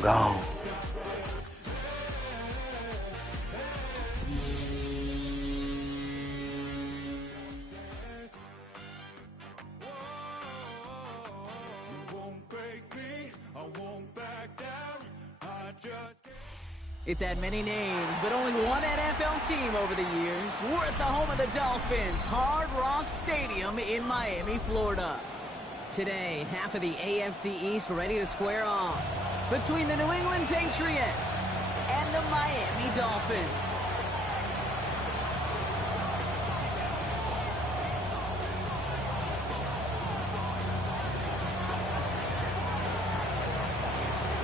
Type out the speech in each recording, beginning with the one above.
gone. It's had many names, but only one NFL team over the years. We're at the home of the Dolphins, Hard Rock Stadium in Miami, Florida. Today, half of the AFC East ready to square off between the New England Patriots and the Miami Dolphins.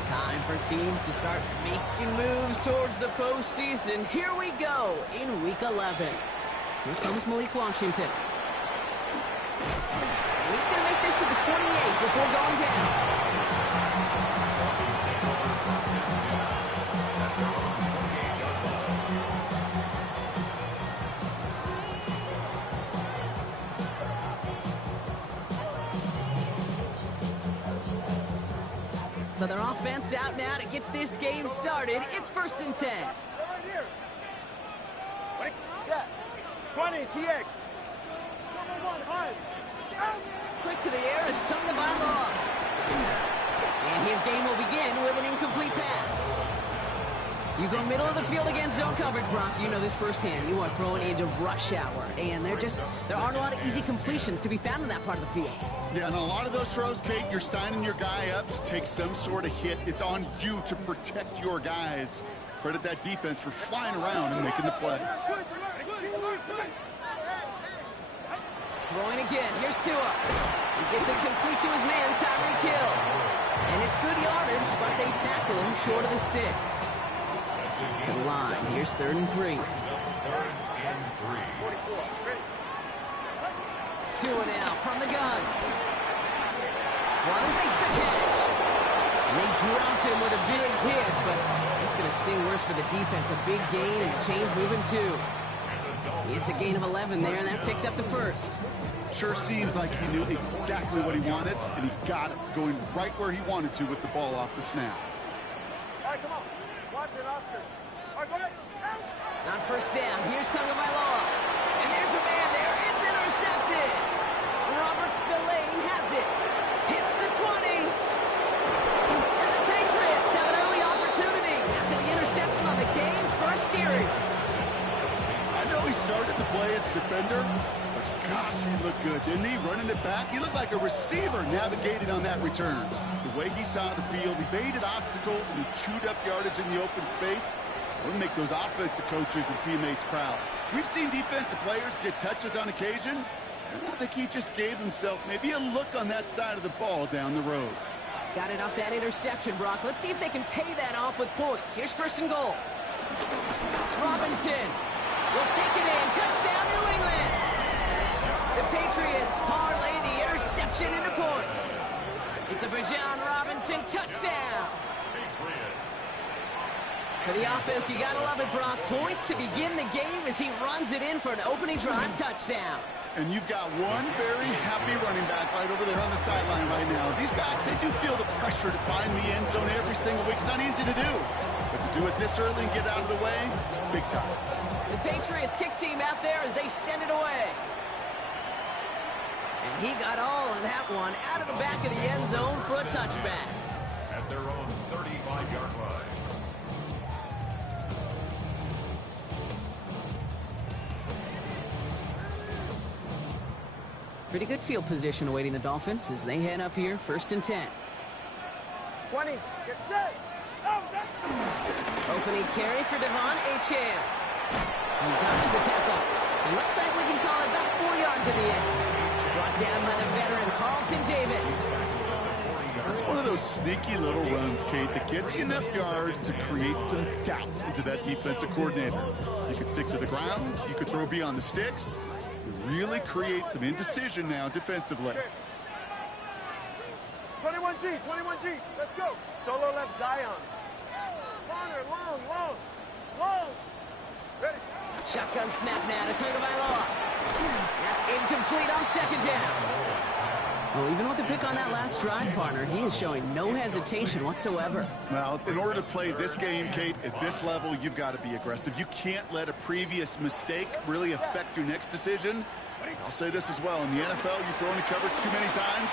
Time for teams to start making moves towards the postseason. Here we go in Week 11. Here comes Malik Washington. He's going to make this to the 28 before going down. So their offense out now to get this game started. It's 1st and 10. Right here. 20, TX. Number 1, high. Quick to the air is Tagovailoa. And his game will begin with an incomplete pass. You go middle of the field against zone coverage, Brock. You know this firsthand. You are throwing into rush hour. And there aren't a lot of easy completions to be found in that part of the field. Yeah, and a lot of those throws, Kate, you're signing your guy up to take some sort of hit. It's on you to protect your guys. Credit that defense for flying around and making the play. Throwing again. Here's Tua. He gets it complete to his man, Tyreek Hill. And it's good yardage, but they tackle him short of the sticks. To the line. Here's 3rd and 3. Tua now from the gun. One makes the catch. And they drop him with a big hit, but it's going to stay worse for the defense. A big gain, and the chain's moving too. It's a gain of 11 there, and that picks up the 1st. Sure seems like he knew exactly what he wanted, and he got it, going right where he wanted to with the ball off the snap. All right, come on. Watch it, Oscar. All right, go ahead. On 1st down, here's Tagovailoa. And there's a man there. It's intercepted. Robert Spillane has it. Hits the 20. And the Patriots have an early opportunity after the interception on the game's first series. I know he started the play as a defender, but gosh, he looked good, didn't he? Running it back, he looked like a receiver navigating on that return. The way he saw the field, he baited obstacles, and he chewed up yardage in the open space. It would make those offensive coaches and teammates proud. We've seen defensive players get touches on occasion, and I think he just gave himself maybe a look on that side of the ball down the road. Got it off that interception, Brock. Let's see if they can pay that off with points. Here's 1st and goal. Robinson will take it in. Touchdown, New England. The Patriots parlay the interception into points. It's a Bijan Robinson touchdown. For the offense, you gotta love it, Brock. Points to begin the game as he runs it in for an opening drive touchdown. And you've got one very happy running back right over there on the sideline right now. These backs, they do feel the pressure to find the end zone every single week. It's not easy to do. But to do it this early and get out of the way, big time. The Patriots kick team out there as they send it away. And he got all of that one out of the back of the end zone for a touchback. At their own 35-yard line. Pretty good field position awaiting the Dolphins as they head up here, 1st and 10. 20, get set. Opening carry for Devon Achane. He dodged the tackle. It looks like we can call it about 4 yards in the end. Brought down by the veteran Carlton Davis. That's one of those sneaky little runs, Kate, that gets you enough yards to create some doubt into that defensive coordinator. You could stick to the ground. You could throw beyond the sticks. Really create some indecision now defensively. 21G, 21G, let's go. Solo left Zion. Corner, long. Ready. Shotgun snap now to Tagovailoa. That's incomplete on 2nd down. Well, even with the pick on that last drive, partner, he is showing no hesitation whatsoever. Well, in order to play this game, Kate, at this level, you've got to be aggressive. You can't let a previous mistake really affect your next decision. I'll say this as well. In the NFL, you throw into coverage too many times,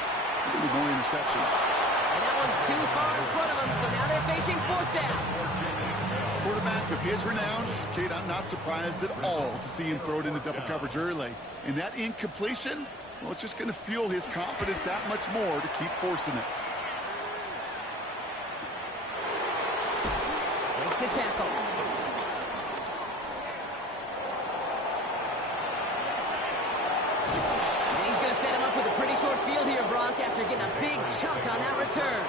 you're going to be more interceptions. And that one's too far in front of them, so now they're facing fourth down. Quarterback of his renown, Kate, I'm not surprised at all to see him throw it into double coverage early. And that incompletion, well, it's just going to fuel his confidence that much more to keep forcing it. Makes the tackle. And he's going to set him up with a pretty short field here, Brock, after getting a big chunk on that return.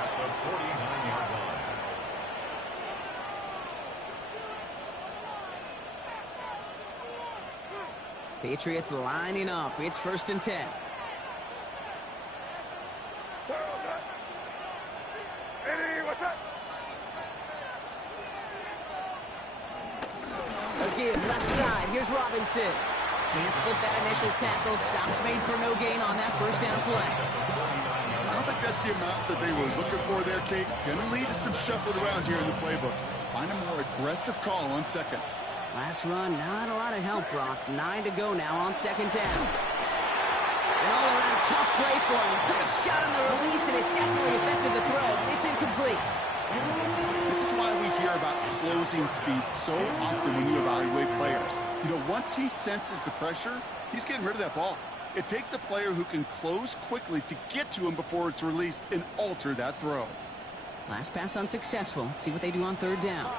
At the 49-yard line. Patriots lining up. It's 1st and 10. Again, left side. Here's Robinson. Can't slip that initial tackle. Stops made for no gain on that first down play. I don't think that's the amount that they were looking for there, Kate. Going to lead to some shuffling around here in the playbook. Find a more aggressive call on second. Last run, not a lot of help, Brock. 9 to go now on 2nd down. An all-around tough play for him. Took a shot on the release, and it definitely affected the throw. It's incomplete. This is why we hear about closing speed so often when you evaluate players. You know, once he senses the pressure, he's getting rid of that ball. It takes a player who can close quickly to get to him before it's released and alter that throw. Last pass unsuccessful. Let's see what they do on 3rd down.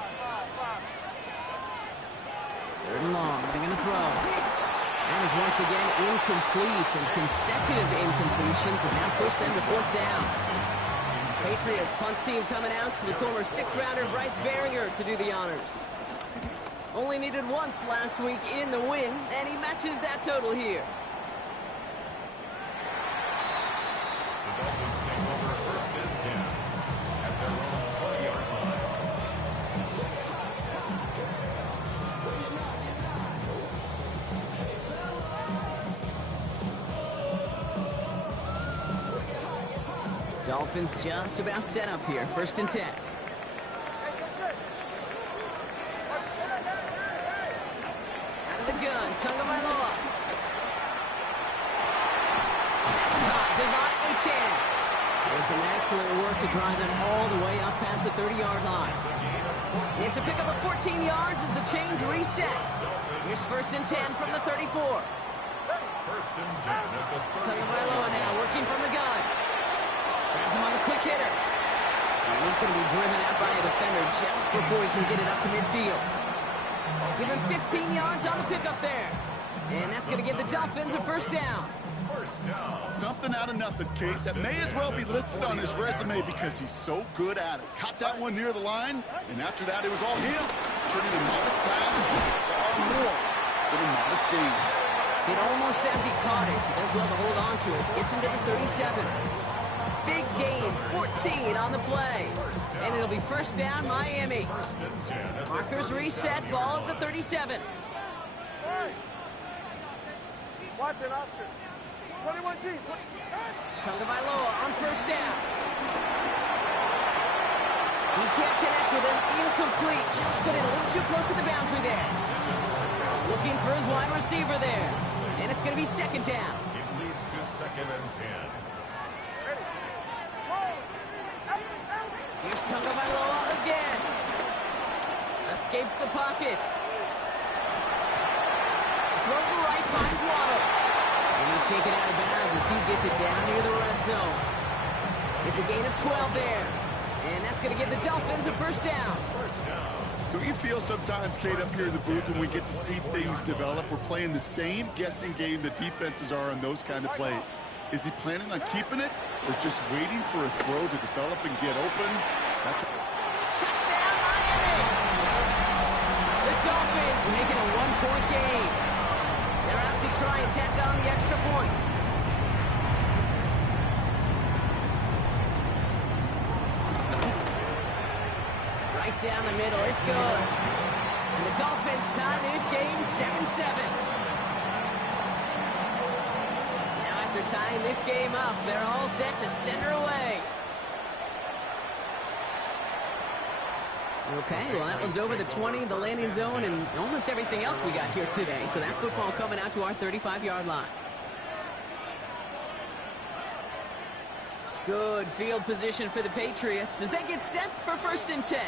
3rd and long. They're going to throw. That is once again incomplete, and consecutive incompletions, and now push them to 4th down. Patriots punt team coming out to the former 6th-rounder Bryce Behringer to do the honors. Only needed once last week in the win, and he matches that total here. The Dolphins take over 1st and 10 at their own 20-yard line. Dolphins just about set up here. 1st and 10. Out of the gun, Tagovailoa. That's caught. Devon Achane. And some excellent work to drive them all the way up past the 30-yard line. It's a pickup of 14 yards as the chains reset. Here's 1st and 10 from the 34. 1st and 10 at the 30. Tagovailoa now working from the gun. Has him on the quick hitter. And he's going to be driven out by a defender just before he can get it up to midfield. Give him 15 yards on the pickup there. And that's going to give the Dolphins a 1st down. First down. Something out of nothing, Kate, that may as well be listed on his resume because he's so good at it. Caught that one near the line, and after that it was all him. Turning a modest pass far more than a modest gain. Hit almost as he caught it. He does well to hold on to it. Gets him to the 37. Big gain, 14 on the play. And it'll be 1st down, Miami. Markers reset, ball at the 37. Watson, Oscar. 21G. Tagovailoa on 1st down. He can't connect with him. Incomplete. Just put it a little too close to the boundary there. Looking for his wide receiver there. And it's going to be 2nd down. It leads to 2nd and 10. Here's Tagovailoa again. Escapes the pocket. Throw to the right, finds Waddle. And he's taken out of bounds as he gets it down near the red zone. It's a gain of 12 there. And that's going to give the Dolphins a 1st down. Don't you feel sometimes, Kate, up here in the booth when we get to see things develop, we're playing the same guessing game the defenses are on those kind of plays? Is he planning on keeping it or just waiting for a throw to develop and get open? That's Touchdown, Miami! The Dolphins making a 1-point game. They're out to try and tack on the extra point. Right down the middle, it's good. And the Dolphins tie this game 7-7. Now after tying this game up. They're all set to center away. Okay, well, that one's over the 20, the landing zone, and almost everything else we got here today. So that football coming out to our 35-yard line. Good field position for the Patriots as they get set for 1st and 10.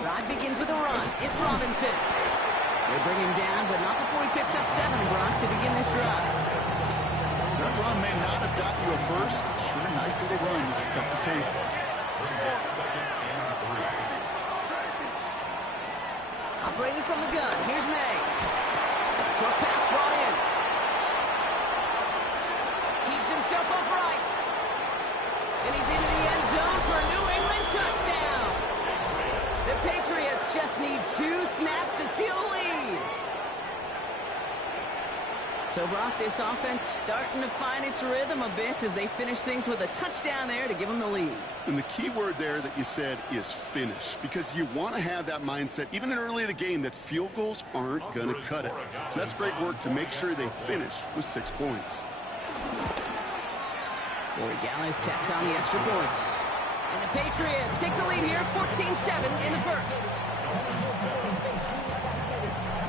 Drive begins with a run. It's Robinson. They bring him down, but not before he picks up 7, Brock, to begin this drive. That run may not have gotten you a first. Sure, nice little run to set the table. Operating from the gun. Here's May. Short pass brought in. Keeps himself upright. And he's into the end zone for a New England touchdown. The Patriots just need 2 snaps to steal the lead. So, Brock, this offense starting to find its rhythm a bit as they finish things with a touchdown there to give them the lead. And the key word there that you said is finish, because you want to have that mindset, even in early in the game, that field goals aren't going to cut it. So that's great work to make sure they finish with 6 points. Corey Gallis tacks on the extra point. And the Patriots take the lead here, 14-7 in the first.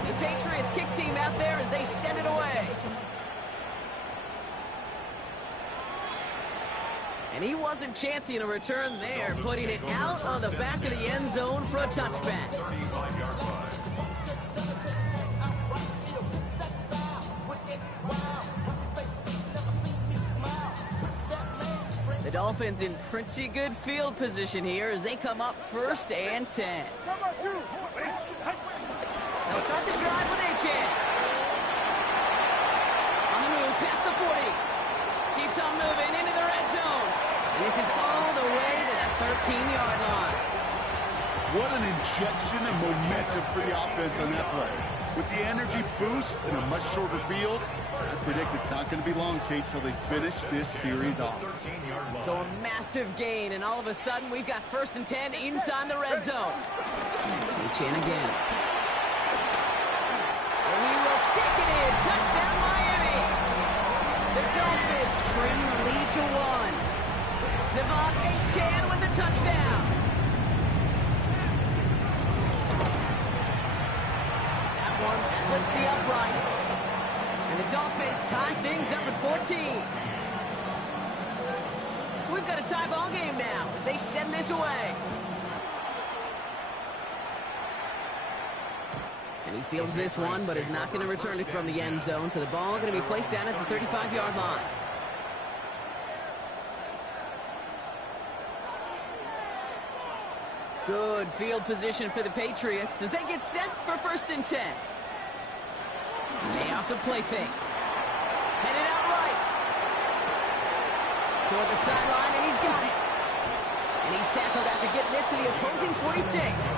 The Patriots kick team out there as they send it away. And he wasn't chancing a return there, putting it out on the back of the end zone for a touchback. The Dolphins in pretty good field position here as they come up 1st and 10. They'll start the drive with Achan. On the move, past the 40. Keeps on moving into the red zone. And this is all the way to the 13-yard line. What an injection of momentum for the offense on that play. With the energy boost in a much shorter field, I predict it's not going to be long, Kate, till they finish this series off. So a massive gain, and all of a sudden we've got 1st and 10 inside the red zone. Achan again. And he will take it in. Touchdown, Miami. The Dolphins trim the lead to 1. Devon Achan with the touchdown. That one splits the uprights. And the Dolphins tie things up at 14. So we've got a tie ball game now as they send this away. And he fields this one, but is not going to return it from the end zone. So the ball going to be placed down at the 35-yard line. Good field position for the Patriots as they get set for 1st and 10. May off the play fake. Headed out right. Toward the sideline, and he's got it. And he's tackled after getting this to the opposing 46.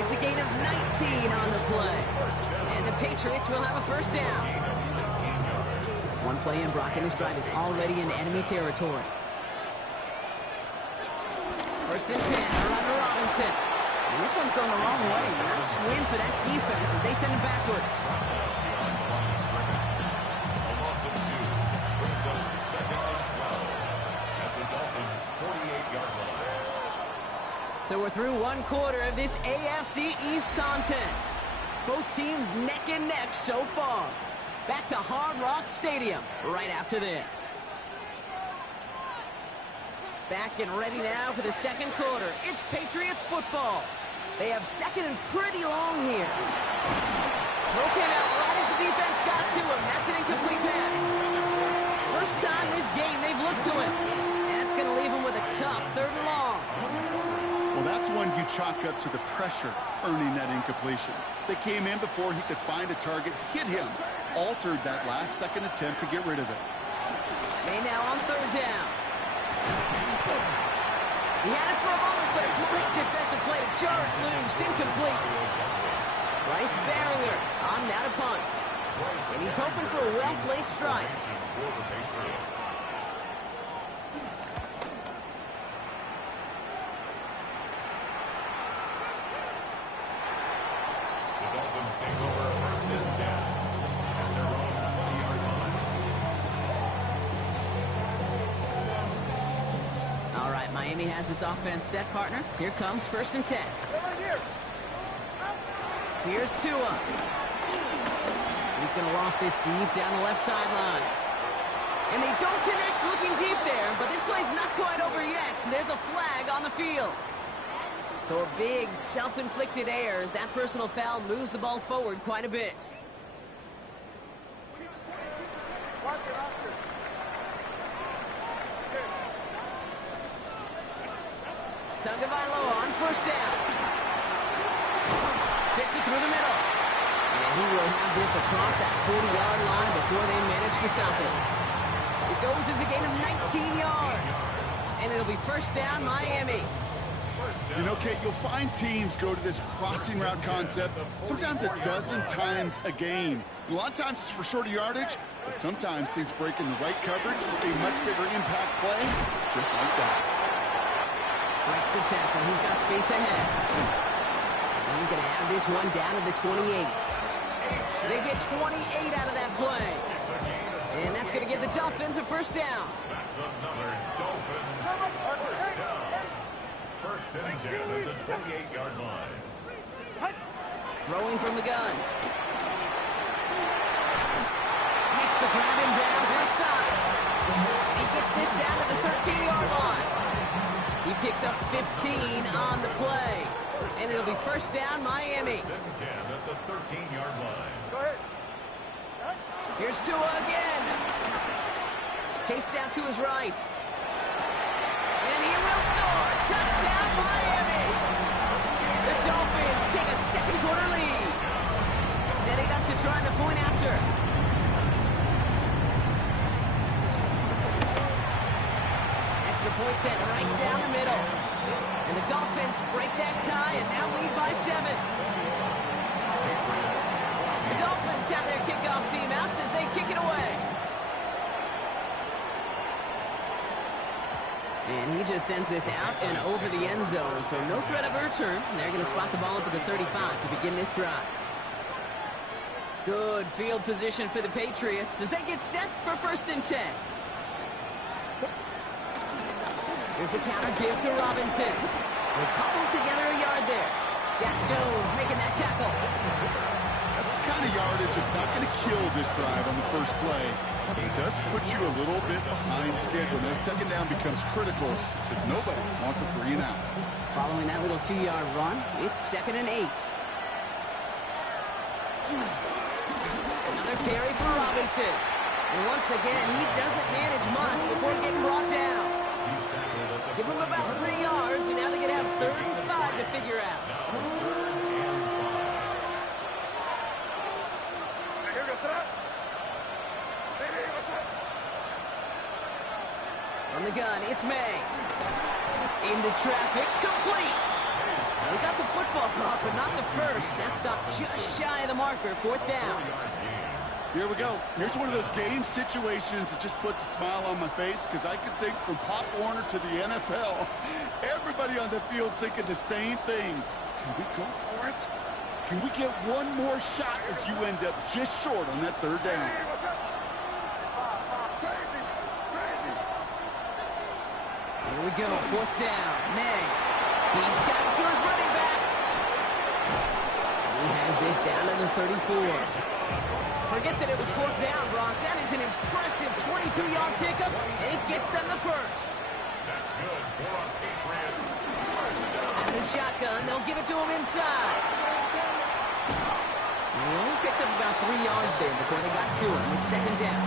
It's a gain of 19 on the play. And the Patriots will have a 1st down. One play in, Brock, and this drive is already in enemy territory. 1st and 10, run to Robinson. And this one's going the wrong way. Nice win for that defense as they send it backwards. A loss of 2 brings up 2nd and 12 at the Dolphins' 48-yard line. So we're through 1 quarter of this AFC East contest. Both teams neck and neck so far. Back to Hard Rock Stadium right after this. Back and ready now for the 2nd quarter. It's Patriots football. They have 2nd and pretty long here. Throw came out right as the defense got to him. That's an incomplete pass. First time this game they've looked to him. And that's going to leave him with a tough 3rd and long. Well, that's one you chalk up to the pressure earning that incompletion. They came in before he could find a target, hit him, altered that last 2nd attempt to get rid of it. May now on 3rd down. He had it for a moment, but a great defensive play to jar it loose. Incomplete. Bryce Barringer on now to punt. And he's hoping for a well-placed strike. The Dolphins take over 1st and 10 at their own 28. Miami has its offense set, partner. Here comes 1st and 10. Here's Tua. He's going to loft this deep down the left sideline. And they don't connect looking deep there, but this play's not quite over yet. So there's a flag on the field. So a big self-inflicted error as that personal foul moves the ball forward quite a bit. Tagovailoa on 1st down. Fits it through the middle. And he will have this across that 40-yard line before they manage to stop it. It goes as a gain of 19 yards. And it'll be 1st down, Miami. You know, Kate, you'll find teams go to this crossing route concept sometimes a dozen times a game. A lot of times it's for shorter yardage, but sometimes teams break in the right coverage for a much bigger impact play, just like that. Breaks the tackle. He's got space ahead. And he's going to have this one down to the 28. They get 28 out of that play. And that's going to give the Dolphins a 1st down. That's another Dolphins 1st down. 1st and 10 at the 28-yard line. Throwing from the gun. Makes the grab in bounds outside. And he gets this down to the 13-yard line. He picks up 15 on the play. And it'll be 1st down, Miami. 1st and 10 at the 13-yard line. Go ahead. Here's Tua again. Chased out to his right. And he will score. Touchdown, Miami. The Dolphins take a second-quarter lead. Setting up to try the point after. Extra point set right down the middle. And the Dolphins break that tie and now lead by 7. The Dolphins have their kickoff team out as they kick it away. And he just sends this out and over the end zone, so no threat of a return. They're going to spot the ball up at the 35 to begin this drive. Good field position for the Patriots as they get set for 1st and 10. Here's a counter give to Robinson. They'll cobble together a yard there. Jack Jones making that tackle. That's the kind of yardage that's not going to kill this drive on the first play. It does put you a little bit behind schedule. Now, 2nd down becomes critical because nobody wants a 3 and out. Following that little 2-yard run, it's 2nd and 8. Another carry for Robinson. And once again, he doesn't manage much before getting brought down. Give him about 3 yards, and now they're going to have 3rd and 5 to figure out. From the gun, it's May. Into traffic, complete. They got the football block, but not the first. That stopped just shy of the marker, 4th down. Here we go. Here's one of those game situations that just puts a smile on my face because I can think from Pop Warner to the NFL, everybody on the field thinking the same thing. Can we go for it? Can we get one more shot as you end up just short on that 3rd down? Here we go, 4th down. May. He's got it to his running back. He has this down to the 34. Forget that it was 4th down, Brock. That is an impressive 22-yard pickup, and it gets them the 1st. That's good for our Patriots. 1st down. Out of the shotgun, they'll give it to him inside. And he only picked up about 3 yards there before they got to him. It's 2nd down.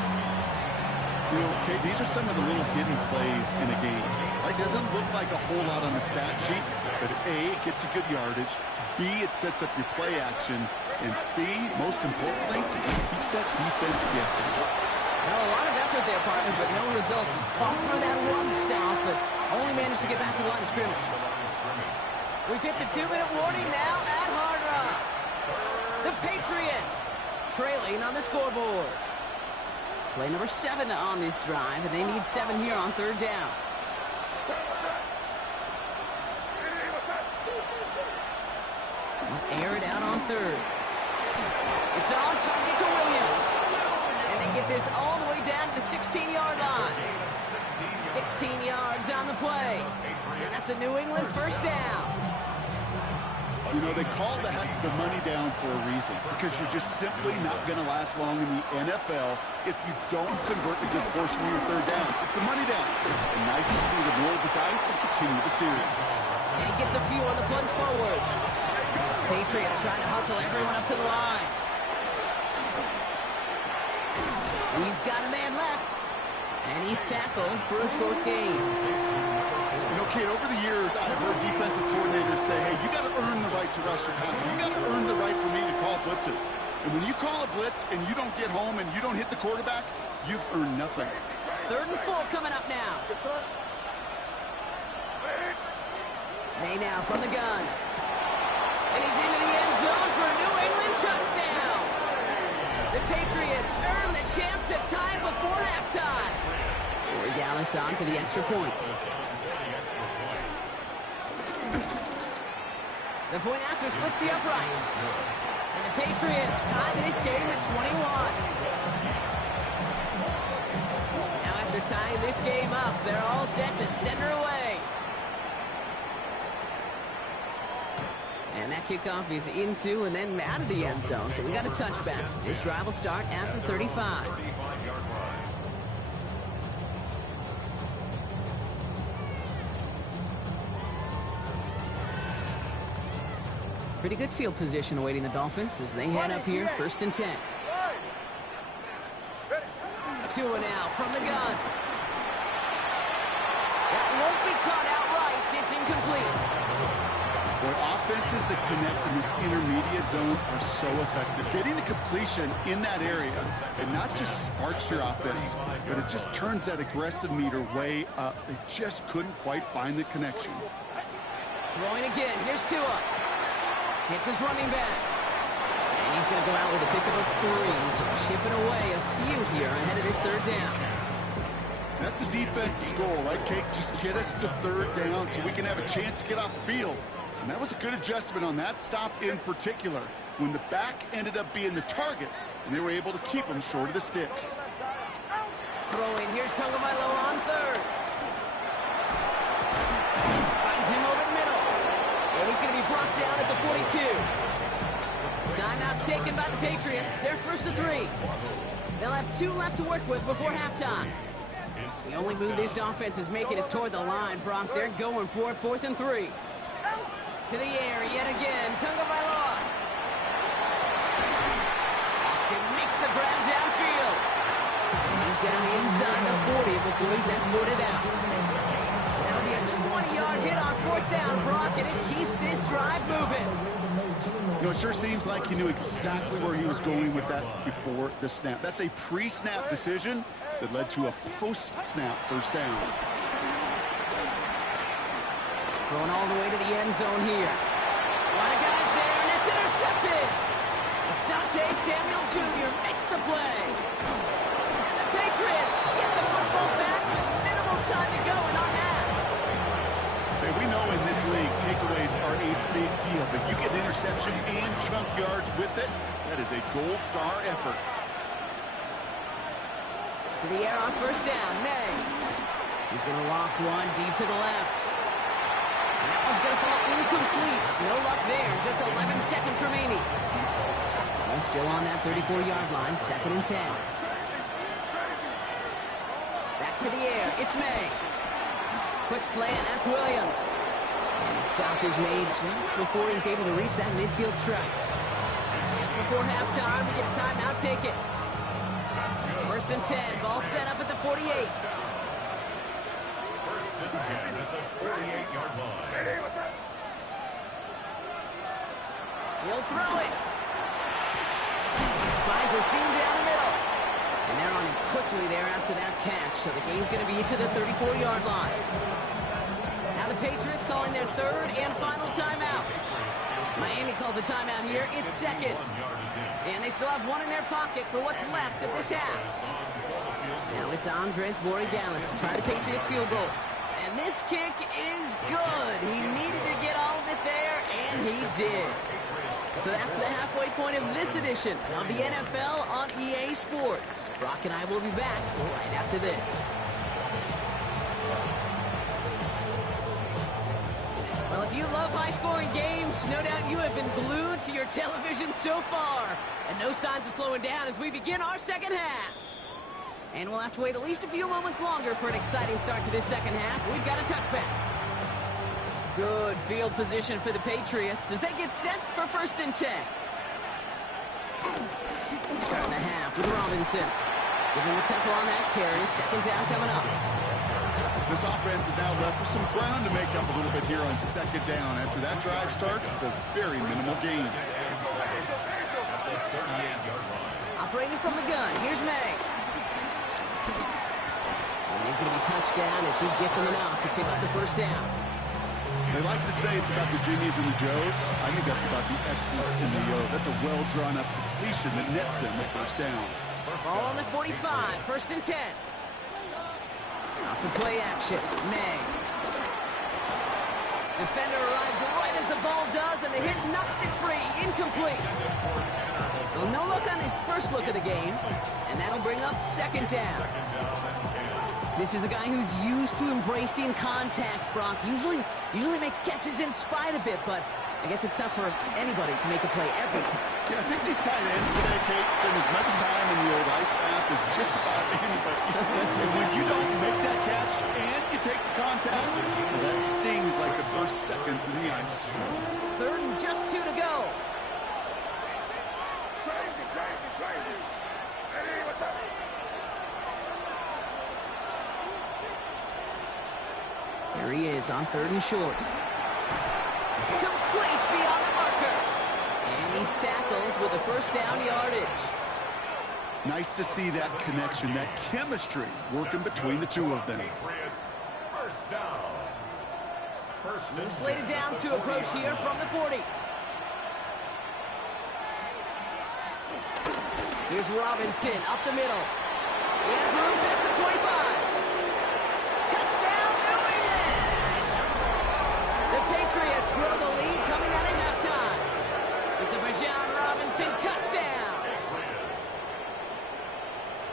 You know, okay, these are some of the little hidden plays in a game. It doesn't look like a whole lot on the stat sheet, but A, it gets you good yardage. B, it sets up your play action. And C, most importantly, it keeps that defense guessing. Well, a lot of effort there, partner, but no results. He fought for that run stop, but only managed to get back to the line of scrimmage. We've hit the 2-minute warning now at Hard Rock. The Patriots trailing on the scoreboard. Play number 7 on this drive, and they need 7 here on 3rd down. Air it out on 3rd. It's on target to Williams. And they get this all the way down to the 16-yard line. 16 yards on the play. And that's a New England first down. You know, they call that the money down for a reason, because you're just simply not going to last long in the NFL if you don't convert a good portion of your third downs. It's the money down. And nice to see them roll the dice and continue the series. And he gets a few on the plunge forward. Patriots trying to hustle everyone up to the line. He's got a man left. And he's tackled for a short gain. You know, Kate, over the years, I've heard defensive coordinators say, hey, you got to earn the right to rush your passer. You got to earn the right for me to call blitzes. And when you call a blitz and you don't get home and you don't hit the quarterback, you've earned nothing. 3rd and 4 coming up now. May now from the gun. And he's into the end zone for a New England touchdown. The Patriots earn the chance to tie before halftime. Corey Gallis on for the extra point. The point after splits the uprights. And the Patriots tie this game at 21. Now after tying this game up, they're all set to send her away. And that kickoff is into and then out of the end zone. So we got a touchback. This drive will start at the 35. Pretty good field position awaiting the Dolphins as they head up here, 1st and 10. Tua now from the gun. That won't be caught outright. It's incomplete. Boy, offenses that connect in this intermediate zone are so effective. Getting the completion in that area, it not just sparks your offense, but it just turns that aggressive meter way up. They just couldn't quite find the connection. Throwing again. Here's Tua. Hits his running back. And he's going to go out with a pick of a 3. So chipping away a few here ahead of this 3rd down. That's a defense's goal, right, Kate? Just get us to 3rd down so we can have a chance to get off the field. And that was a good adjustment on that stop in particular, when the back ended up being the target, and they were able to keep him short of the sticks. Throwing. Here's Tagovailoa on 3rd. Finds him over the middle. And he's going to be brought down at the 42. Timeout taken by the Patriots. They're 1st and 3. They'll have 2 left to work with before halftime. The only move this offense is making is toward the line, Brock. They're going for it, 4th and 3. To the air yet again. Tagovailoa. Austin makes the grab downfield. And he's down inside the 40 before he's escorted out. That'll be a 20-yard hit on 4th down, Brock, and it keeps this drive moving. You know, it sure seems like he knew exactly where he was going with that before the snap. That's a pre-snap decision that led to a post-snap 1st down. Going all the way to the end zone here. A lot of guys there, and it's intercepted. Asante Samuel Jr. makes the play. And the Patriots get the football back with minimal time to go in our half. Hey, we know in this league, takeaways are a big deal, but you get an interception and chunk yards with it, that is a gold star effort. To the air on 1st down, May. He's going to loft one deep to the left. And that one's going to fall incomplete. No luck there. Just 11 seconds remaining. Well, still on that 34-yard line, 2nd and 10. Back to the air. It's May. Quick slant. That's Williams. And the stop is made just before he's able to reach that midfield strike. Just before halftime, we get a timeout taken. 1st and 10. Ball set up at the 48. 1st and 10 at the 48-yard line. He'll throw it. Finds a seam down the middle. And they're on him quickly there after that catch. So the game's going to be to the 34-yard line. Now the Patriots calling their 3rd and final timeout. Miami calls a timeout here. It's 2nd. And they still have 1 in their pocket for what's left of this half. Now it's Andres Borregales to try the Patriots field goal. And this kick is good. He needed to get all of it there, and he did. So that's the halfway point of this edition of the NFL on EA Sports. Brock and I will be back right after this. Well, if you love high-scoring games, no doubt you have been glued to your television so far. And no signs of slowing down as we begin our second half. And we'll have to wait at least a few moments longer for an exciting start to this second half. We've got a touchback. Good field position for the Patriots as they get set for 1st and 10. Start in the half with Robinson. Giving the pepper on that carry. 2nd down coming up. This offense is now left with some ground to make up a little bit here on 2nd down. After that drive starts with a very minimal gain. Operating from the gun, here's May. And he's going to be touched down as he gets him out to pick up the 1st down. They like to say it's about the Jimmies and the Joes. I think that's about the X's and the O's. That's a well-drawn-up completion that nets them the 1st down. Ball on the 45, 1st and 10. Off the play action, May. Defender arrives right as the ball does, and the hit knocks it free. Incomplete. Well, no look on his first look of the game, and that'll bring up 2nd down. This is a guy who's used to embracing contact, Brock. Usually makes catches in spite of it, but I guess it's tough for anybody to make a play every time. Yeah, I think these tight ends today, Kate, spend as much time in the old ice bath as just about anybody. And when you don't make that catch and you take the contact, well, that stings like the first seconds in the ice. 3rd and just 2 to go. There he is on 3rd and short. Complete beyond the marker. And he's tackled with the 1st down yardage. Nice to see that connection, that chemistry working between the two of them. Two slated downs to approach here from the 40. Here's Robinson up the middle. He has room past the 25. Touchdown, New England! The Patriots grow the lead coming out of halftime. It's a Bijan Robinson touchdown.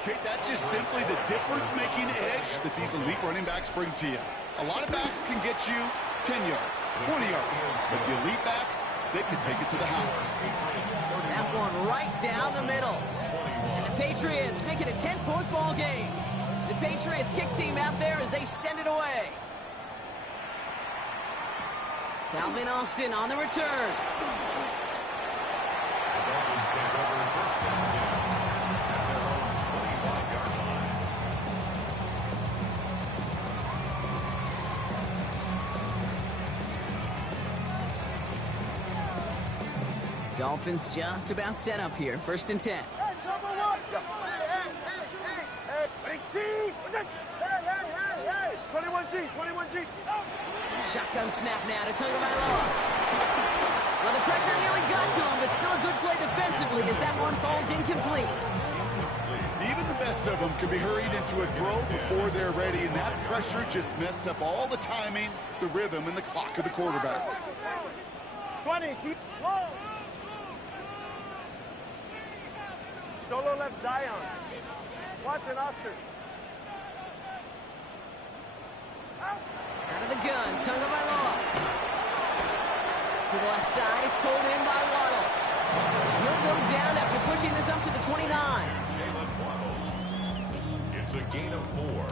Kate, that's just simply the difference-making edge that these elite running backs bring to you. A lot of backs can get you 10 yards, 20 yards, but the elite backs, they can take it to the house. That one right down the middle. And the Patriots make it a 10-point ball game. The Patriots kick team out there as they send it away. Calvin Austin on the return. Dolphins just about set up here. 1st and 10. Hey, number 1. Hey, big team. Hey. 21G. Shotgun snap now to Tagovailoa. Well, the pressure nearly got to him, but still a good play defensively as that one falls incomplete. Even the best of them can be hurried into a throw before they're ready, and that pressure just messed up all the timing, the rhythm, and the clock of the quarterback. 20, T. Whoa. Solo left Zion. Watson, Oscar. Out of the gun, Tagovailoa. To the left side, it's pulled in by Waddle. He'll go down after pushing this up to the 29. It's a gain of 4.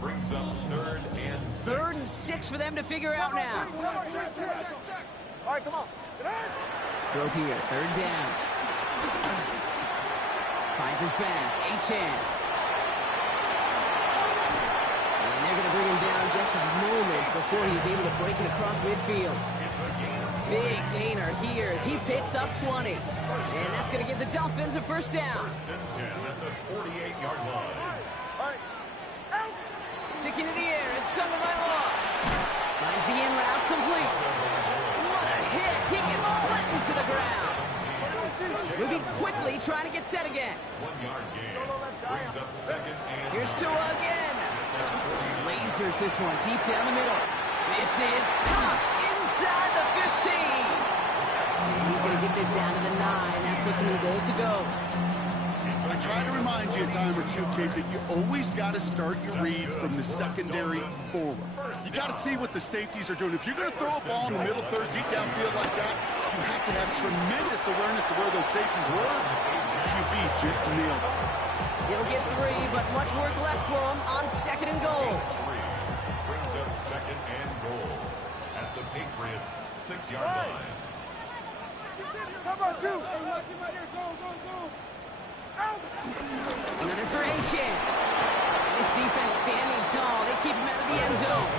Brings up 3rd and 6. 3rd and 6 for them to figure out now. Check. All right, come on. Throw here, 3rd down. Finds his back, Achane. And they're going to bring him down just a moment before he's able to break it across midfield. Big gainer here as he picks up 20. And that's going to give the Dolphins a 1st down. 1st and 10 at the 48-yard line. All right. Out. Sticking to the air, it's Tagovailoa. Finds the in route complete. What a hit! He gets flattened to the ground. Moving quickly, trying to get set again. 1-yard gain. Brings up 2nd and... Here's Tua again. Lasers this one deep down the middle. This is caught inside the 15. And he's going to get this down to the 9. That puts him in goal to go. I try to remind you a time or two, Kate, that you always got to start your read from the secondary forward. You got to see what the safeties are doing. If you're going to throw a ball in the middle third, deep downfield like that, you have to have tremendous awareness of where those safeties were. The QB just nailed it. He'll get 3, but much work left for him on 2nd and goal. Brings up 2nd and goal at the Patriots' 6-yard line. Come on, 2. Hey, watch him right here. Go, go, go. Another for Achan. This defense standing tall. They keep him out of the end zone.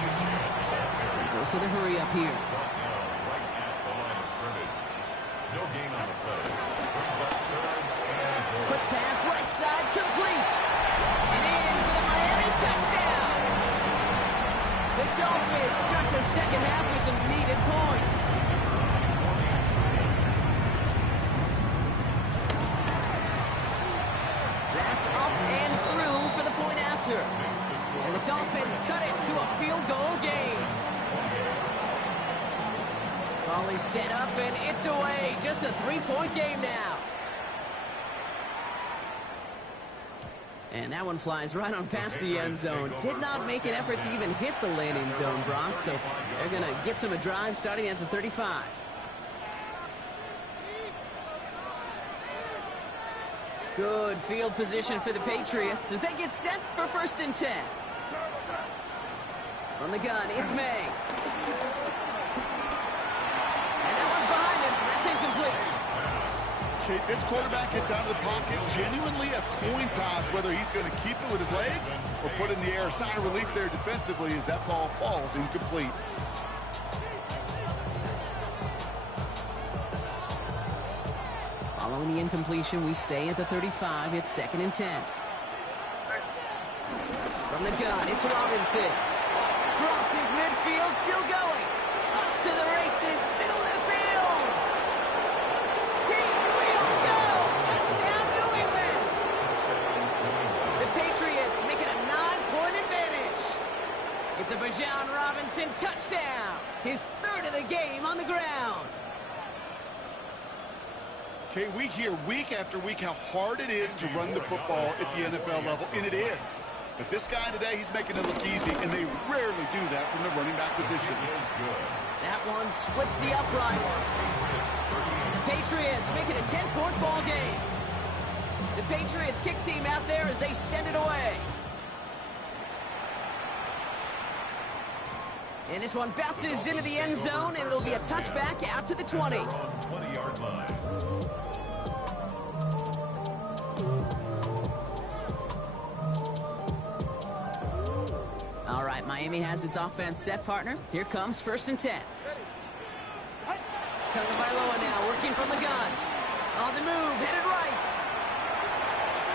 And goes to the hurry up here. Right at the line of scrimmage. No gain on the play. Brings up 3rd and goal. Quick pass, right side, complete. And in for the Miami touchdown. The Dolphins start the second half with some needed points. That's up and through for the point after. And the Dolphins cut it to a field goal game. Ball is set up and it's away. Just a 3-point game now. And that one flies right on past the end zone. Did not make an effort to even hit the landing zone, Brock. So they're going to gift him a drive starting at the 35. Good field position for the Patriots as they get set for 1st and 10. From the gun, it's May. And that one's behind him. That's incomplete. Okay, this quarterback gets out of the pocket, genuinely a coin toss whether he's going to keep it with his legs or put it in the air. Sigh of relief there defensively as that ball falls incomplete. Following the incompletion, we stay at the 35. It's 2nd and 10. From the gun, it's Robinson. Crosses midfield, still going. Up to the races, middle of the field. He will go. Touchdown, New England. The Patriots making a 9-point advantage. It's a Bijan Robinson touchdown. His 3rd of the game on the ground. Okay, we hear week after week how hard it is to run the football at the NFL level, and it is. But this guy today, he's making it look easy, and they rarely do that from the running back position. That one splits the uprights. And the Patriots making a 10-point ball game. The Patriots kick team out there as they send it away. And this one bounces into the end zone, and it'll be a touchback out to the 20. 20-yard line. All right, Miami has its offense set, partner. Here comes 1st and 10. Tagovailoa now working from the gun. On the move, headed right.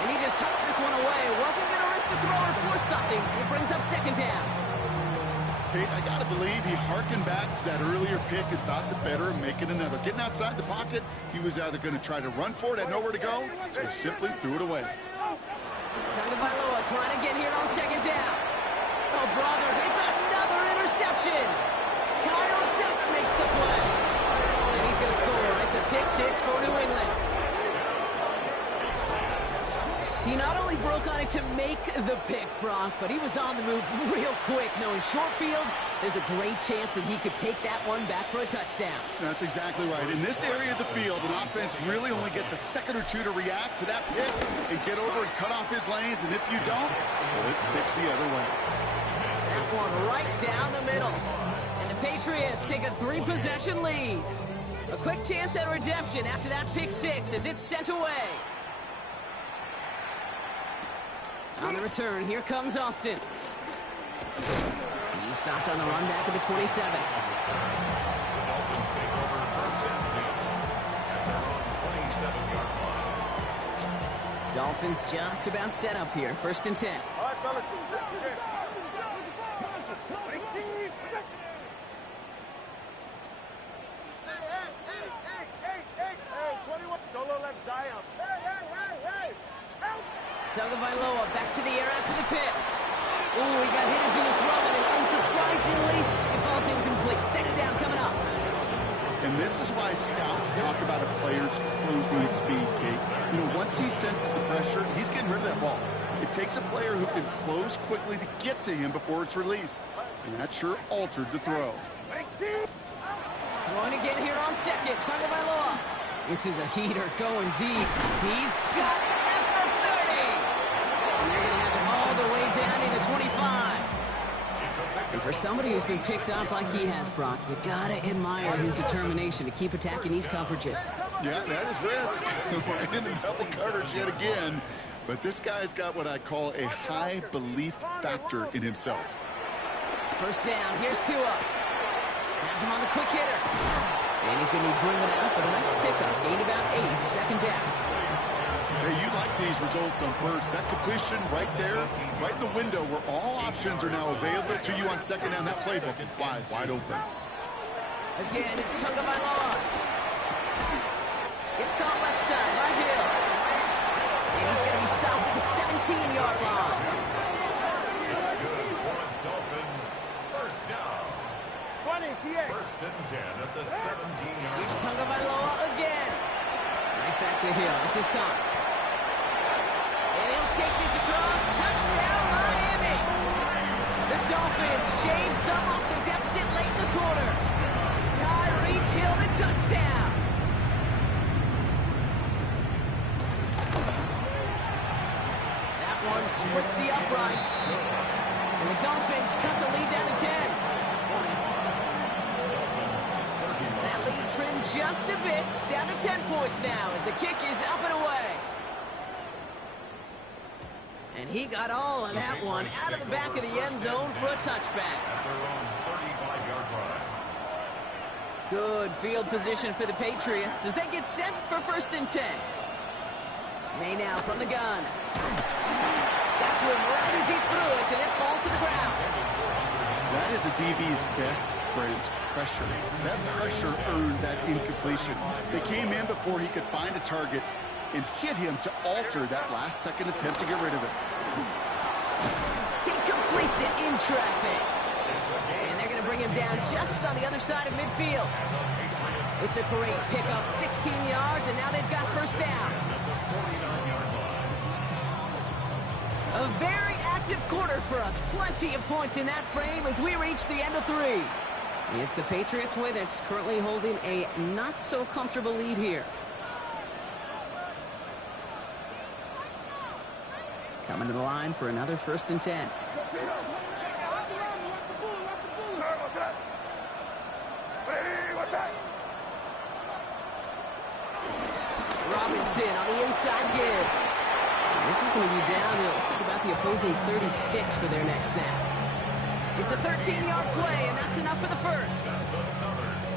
And he just hucks this one away. Wasn't going to risk a throw or force something. It brings up 2nd down. Kate, I got to believe he hearkened back to that earlier pick and thought the better of making another. Getting outside the pocket, he was either going to try to run for it, had nowhere to go, so he simply threw it away. Tagovailoa trying to get here on 2nd down. Oh, brother, it's another interception. Kyle Duggar makes the play. And he's going to score. It's a pick 6 for New England. He not only broke on it to make the pick, Brock, but he was on the move real quick. Knowing short field, there's a great chance that he could take that one back for a touchdown. That's exactly right. In this area of the field, an offense really only gets a second or two to react to that pick and get over and cut off his lanes. And if you don't, well, it's 6 the other way. That one right down the middle. And the Patriots take a 3-possession lead. A quick chance at redemption after that pick 6 as it's sent away. On the return, here comes Austin. He stopped on the run back at the 27. Dolphins take over 1st and 10 at their own 27-yard line. Dolphins just about set up here. 1st and 10. All right, fellas, let's get it. Hey, 21. Solo left Zion. Hey. Help! Tagovailoa back to the air after the pick. Ooh, he got hit as he was throwing, and unsurprisingly, it falls incomplete. 2nd down coming up. And this is why scouts talk about a player's closing speed, Kate. You know, once he senses the pressure, he's getting rid of that ball. It takes a player who can close quickly to get to him before it's released. And that sure altered the throw. Going again here on second. Tagovailoa. This is a heater going deep. He's got it at the 30. And they're going to have it all the way down to the 25. And for somebody who's been picked off like he has, Brock, you got to admire his determination to keep attacking these coverages. Yeah, that is risk. We're in the double coverage yet again. But this guy's got what I call a high belief factor in himself. First down. Here's Tua. Has him on the quick hitter. And he's going to be driven out, but a nice pickup. Gain about 8. Second down. Hey, you like these results on first. That completion right there, right in the window where all options are now available to you on second down. That playbook wide open. Again, it's Tagovailoa. It's caught left side by Hill. And he's going to be stopped at the 17-yard line. It's good for the Dolphins. First down. 20, TX. First and 10 at the 17-yard Here's line. Tagovailoa again. Right back to Hill. This is caught. And he'll take this across. Touchdown, Miami. The Dolphins shave some off the deficit late in the quarter. Tyreek Hill, the touchdown. That one splits the uprights. And the Dolphins cut the lead down to 10. That lead trimmed just a bit, down to 10 points now as the kick is up and away. And he got all of that one out of the back of the end zone for a touchback. At their own 35-yard line. Good field position for the Patriots as they get set for first and 10. May now from the gun. Got to him right as he threw it, and it falls to the ground. That is a DB's best friend, pressure. That pressure earned that incompletion. They came in before he could find a target and hit him to alter that last-second attempt to get rid of it. He completes it in traffic. And they're going to bring him down just on the other side of midfield. It's a great pickup, 16 yards, and now they've got first down. A very active quarter for us. Plenty of points in that frame as we reach the end of 3. It's the Patriots way that's currently holding a not-so-comfortable lead here. Coming to the line for another first and 10. Robinson on the inside give. This is going to be down to, looks like about the opposing 36 for their next snap. It's a 13-yard play, and that's enough for the first.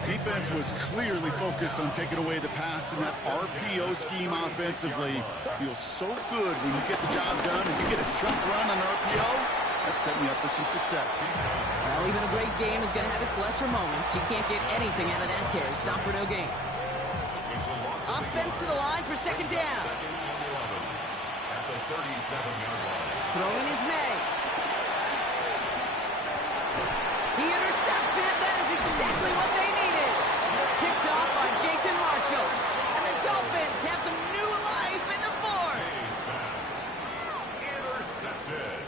Defense was clearly focused on taking away the pass, and that RPO scheme offensively feels so good when you get the job done and you get a jump run on RPO. That's setting you up for some success. Well, even a great game is going to have its lesser moments. You can't get anything out of that carry. Stop for no gain. Offense to the line for second down. At the 37-yard line. Throwing is May. He intercepts it. That is exactly what they needed. Picked off by Jason Marshall. And the Dolphins have some new life in the fourth. Intercepted.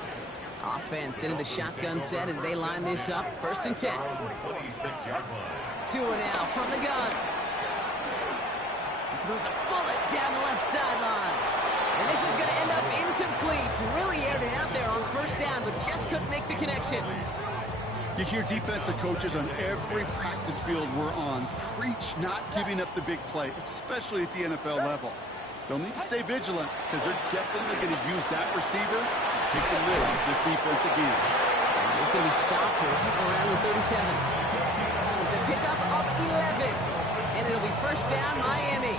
Offense into the shotgun set as they line this up. First and 10. 26-yard line. Tua now from the gun. He throws a bullet down the left sideline. And this is going to end up incomplete. Really aired it out there on first down, but just couldn't make the connection. You hear defensive coaches on every practice field we're on preach not giving up the big play, especially at the NFL level. They'll need to stay vigilant because they're definitely going to use that receiver to take the lid off this defense again. It's going to be stopped around the 37. It's a pickup of 11. And it'll be first down, Miami.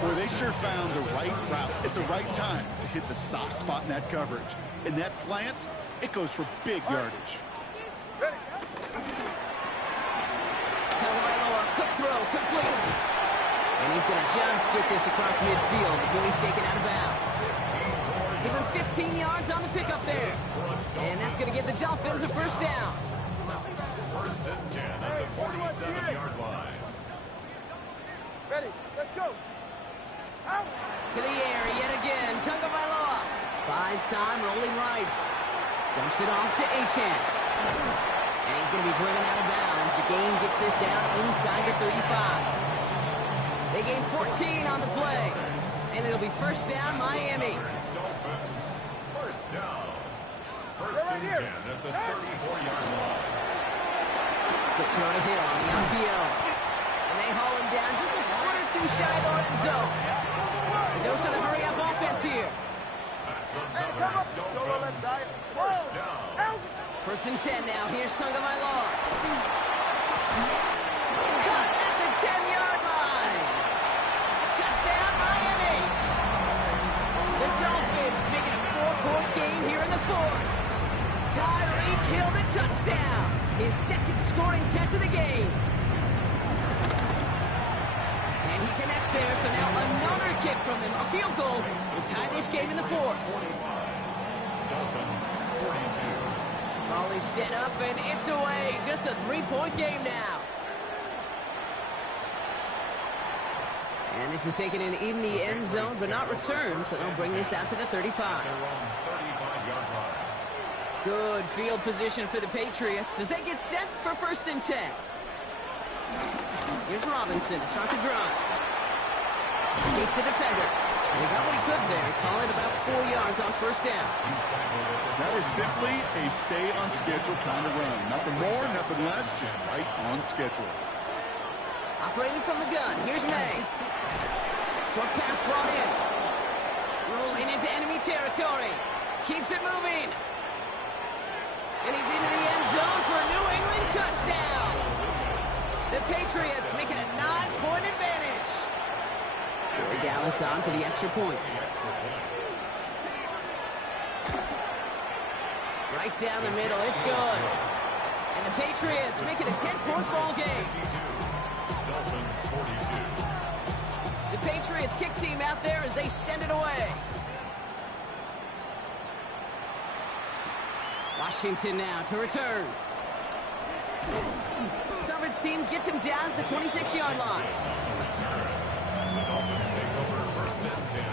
Boy, they sure found the right route at the right time to hit the soft spot in that coverage. And that slant, it goes for big yardage. Tagovailoa, quick throw, complete. And he's going to just get this across midfield before he's taken out of bounds. Give him 15 yards on the pickup there. And that's going to give the Dolphins a first down. First and 10 at the 47-yard line. Buys time, rolling right. Dumps it off to Achan. And he's going to be driven out of bounds. The game gets this down inside the 35. They gain 14 on the play. And it'll be first down, Miami. Dolphins, first down. First and 10 at the 34-yard line. Quick throw to Hill on the RPO. And they haul him down just a foot or two shy of the red zone. The dose of the hurry-up offense here. First down. First and 10 now. Here's Tagovailoa. Cut at the 10-yard line. Touchdown, Miami. The Dolphins making a 4-point game here in the fourth. Tyreek Hill the touchdown. His second scoring catch of the game. And he connects there, so now another kick from him. A field goal will tie this game in the fourth. Dolphins, 42. Ball is set up, and it's away. Just a 3-point game now. And this is taken in the end zone, but not returned, so they'll bring this out to the 35. Their own 35-yard line. Good field position for the Patriots as they get set for first and 10. Here's Robinson to start the drive. Escapes the defender. And he got what he could there. Call it about 4 yards on first down. That is simply a stay on schedule kind of run. Nothing more, nothing less, just right on schedule. Operating from the gun. Here's May. Short pass brought in. Rolling into enemy territory. Keeps it moving. And he's into the end zone for a New England touchdown. The Patriots making a 9-point advantage. Corey Dallas on for the extra point. Right down the middle. It's good. And the Patriots make it a 10-point ball game. Dolphins, 42. The Patriots kick team out there as they send it away. Washington now to return. Coverage team gets him down at the 26-yard line. The Dolphins take over first and 10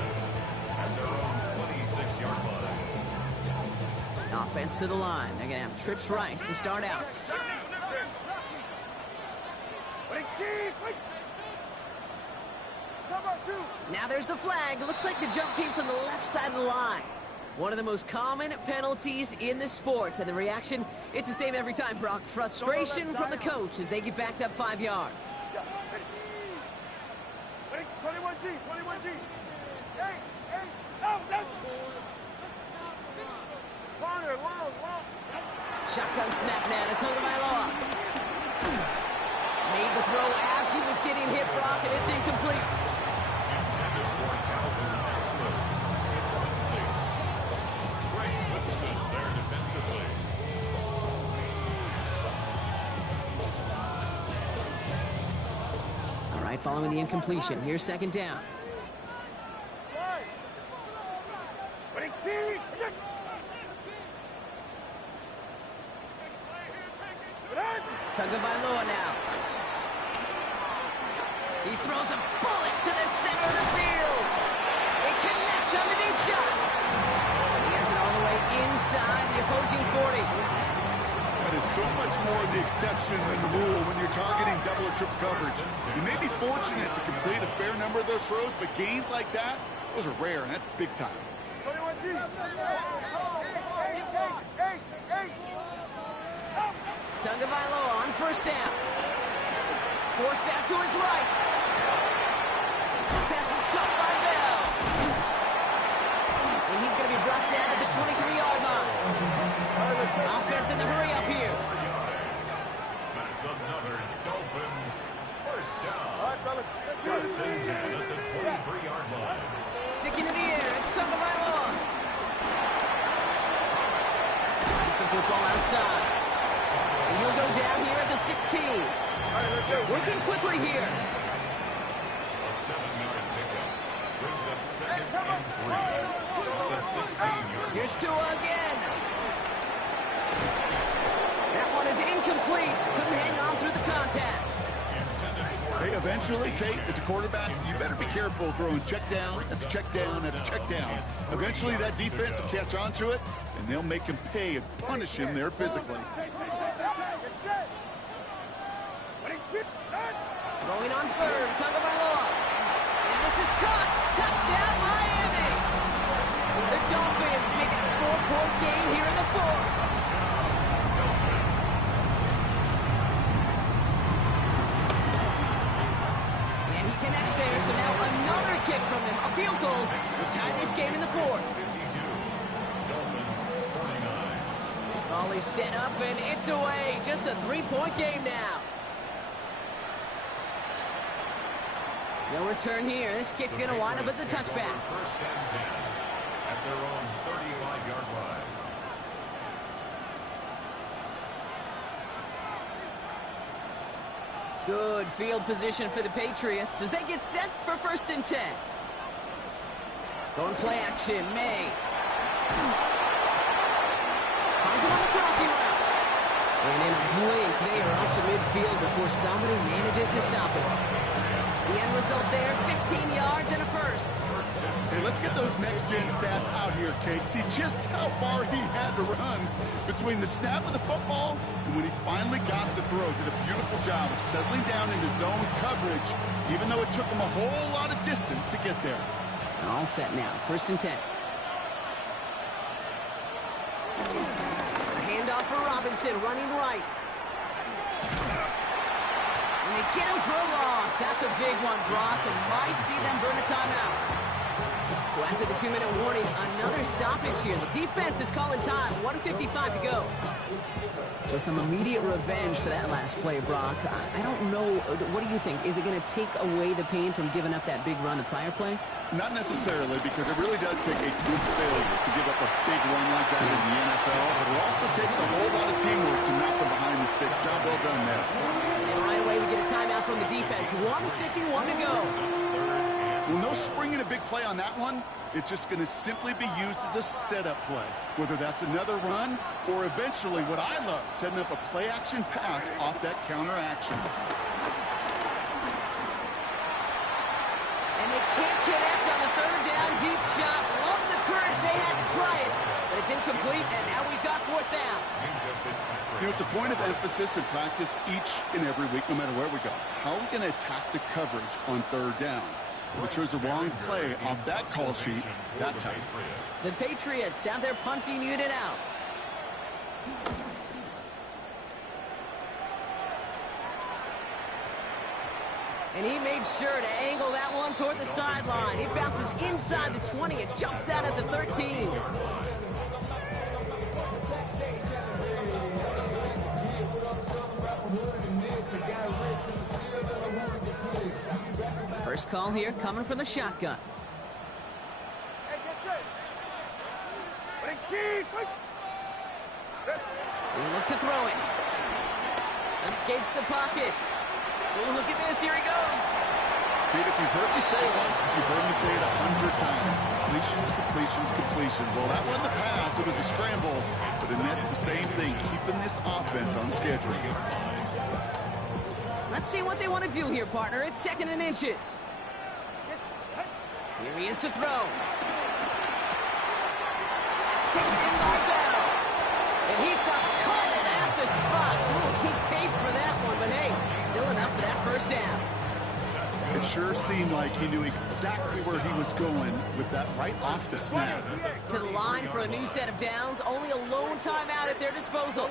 at their own 26-yard line. Offense to the line. They're going to have trips right to start out. Now there's the flag. Looks like the jump came from the left side of the line. One of the most common penalties in the sport. And the reaction, it's the same every time, Brock. Frustration from the coach as they get backed up 5 yards. 21G, 21G. Hey, corner, long. Shotgun snap now to Tagovailoa. Made the throw as he was getting hit, Brock, and it's incomplete. Intended for Calvin Smith. Incomplete. Great fixes there defensively. All right, following the incompletion, here's second down. Tagovailoa now. He throws a bullet to the center of the field. It connects on the deep shot. He has it all the way inside the opposing 40. That is so much more the exception than the rule when you're targeting double or triple coverage. You may be fortunate to complete a fair number of those throws, but gains like that, those are rare, and that's big time. 21G. Tagovailoa on first down. Forced out to his right. Pass is caught by Bell. And he's going to be brought down at the 23-yard line. Offense in the hurry up here. That's another Dolphins first down. First and 10 at the 23-yard line. Sticking to the air. It's Tagovailoa. Keeps the football outside. And he'll go down here at the 16. Working quickly here. A 7-yard pickup brings up second and 3. The 16-yard. Here's Tua again. That one is incomplete. Couldn't hang on through the contact. Intended for They have Eventually, Kate, as a quarterback, you better be careful throwing check down after check down after check down. Eventually, that defense will catch on to it, and they'll make him pay and punish him there physically. Going on third, Tagovailoa. And this is caught. Touchdown, Miami. The Dolphins make it a 4-point game here in the fourth. And he connects there, so now another kick from them. A field goal will tie this game in the fourth. Ball is set up, and it's away. Just a 3-point game now. No return here. This kick's going to wind up as a touchback. First and 10 at their own 35-yard line. Good field position for the Patriots as they get set for first and 10. Going play action, May. Finds him on the crossing route. And in a blink, they are up to midfield before somebody manages to stop it. The end result there, 15 yards and a first. Hey, let's get those next-gen stats out here, Kate. See just how far he had to run between the snap of the football and when he finally got the throw. Did a beautiful job of settling down into zone coverage, even though it took him a whole lot of distance to get there. All set now, first and 10. A handoff for Robinson, running right. And they get him for a loss. That's a big one, Brock, and might see them burn a timeout. So after the 2-minute warning, another stoppage here. The defense is calling time, 1:55 to go. So some immediate revenge for that last play, Brock. I don't know, what do you think? Is it going to take away the pain from giving up that big run the prior play? Not necessarily, because it really does take a true failure to give up a big run like that in the NFL. But it also takes a whole lot of teamwork to knock them behind the sticks. Job well done there. And right away we get a timeout from the defense. 1:51 to go. Well, no springing a big play on that one. It's just going to simply be used as a setup play. Whether that's another run or eventually what I love, setting up a play-action pass off that counter action. And they can't connect on the third down deep shot. Love the courage they had to try it, but it's incomplete, and now we've got fourth down. You know, it's a point of emphasis in practice each and every week, no matter where we go. How are we going to attack the coverage on third down? If we chose the wrong play off that call sheet that time. The Patriots have their punting unit out. And he made sure to angle that one toward the sideline. It bounces inside the 20. It jumps out at the 13. First call here coming from the shotgun. Hey, get set. He look to throw it. Escapes the pocket. Oh, look at this. Here he goes. Pete, if you've heard me say it once, you've heard me say it 100 times. Completions, completions, completions. Well, that wasn't a pass. It was a scramble. But then that's the same thing, keeping this offense on schedule. Let's see what they want to do here, partner. It's 2nd and inches. Here he is to throw. That's taken in by Bell. And he stopped cold at the spot. He paid for that one, but hey, still enough for that first down. It sure seemed like he knew exactly where he was going with that right off the snap. To the line for a new set of downs. Only a lone timeout at their disposal.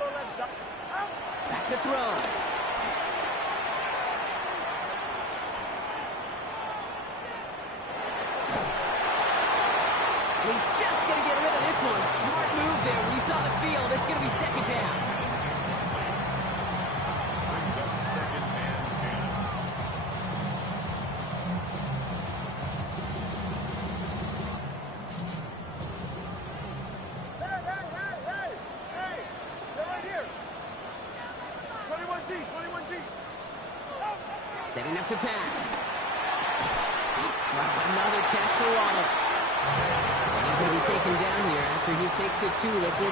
Back to throw. He's just going to get rid of this one. Smart move there. When you saw the field, it's going to be 2nd down. Brings up 2nd and 10. Hey! They're right here. 21G, 21G. Setting up to pass. Another catch for Waddle. He's going to be taken down here after he takes it to the 45.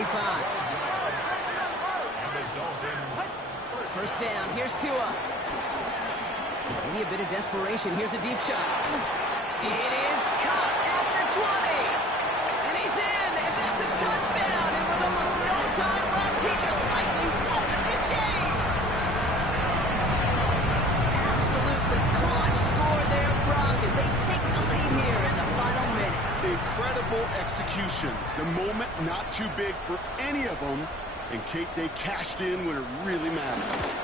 And the Dolphins. First down. Here's Tua. Maybe a bit of desperation. Here's a deep shot. It is caught at the 20. And he's in, and that's a touchdown. And with almost no time left, he just likely won this game. Absolutely clutch score there, Brock, as they take the lead here in the final minutes. Incredible execution. The moment not too big for any of them. And Kate, they cashed in when it really mattered.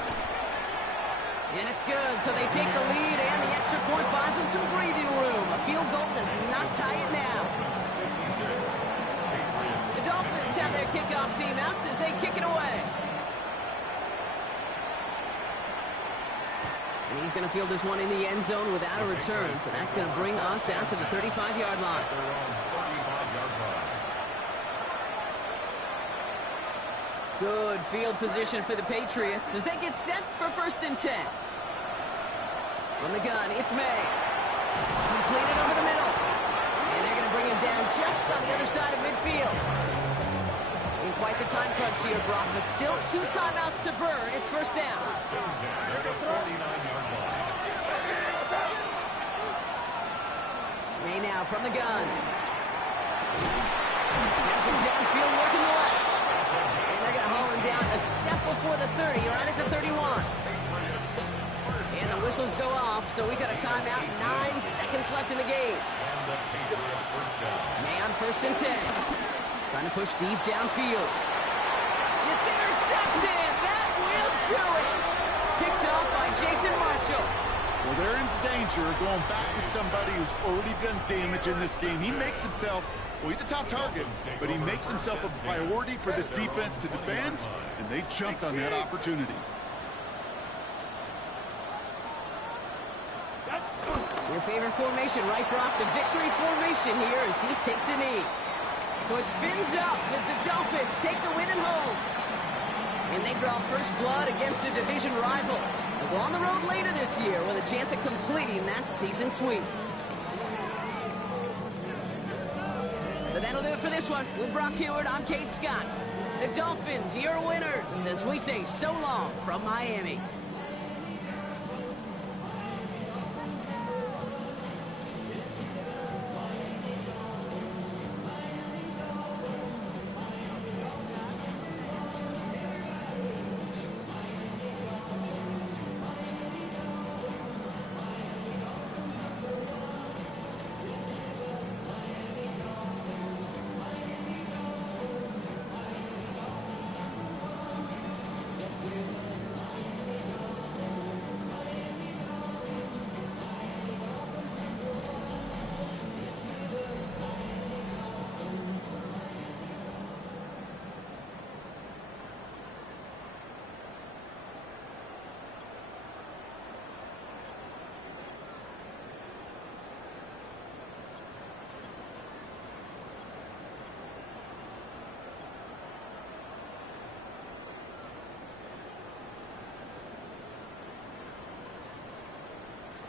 And it's good, so they take the lead, and the extra point buys them some breathing room. A field goal does not tie it now. The Dolphins have their kickoff team out as they kick it away. And he's going to field this one in the end zone without a return, so that's going to bring us out to the 35-yard line. Good field position for the Patriots as they get set for 1st and 10. From the gun, it's May. Completed over the middle. And they're going to bring him down just on the other side of midfield. In quite the time crunch here, Brock, but still 2 timeouts to burn. It's 1st down. May now from the gun. Has it downfield working the left. And they're going to haul him down a step before the 30, right at the 31. And the whistles go off, so we got a timeout. 9 seconds left in the game. May on 1st and 10. Trying to push deep downfield. It's intercepted. That will do it. Picked off by Jason Marshall. Well, they're in danger going back to somebody who's already done damage in this game. He makes himself, well, he's a top target, but he makes himself a priority for this defense to defend, and they jumped on that opportunity. Your favorite formation, right, Brock? The victory formation here as he takes a knee. So it's fins up as the Dolphins take the win at home. And they draw first blood against a division rival. They'll go on the road later this year with a chance at completing that season sweep. So that'll do it for this one. With Brock Heward, I'm Kate Scott. The Dolphins, your winners, as we say so long from Miami.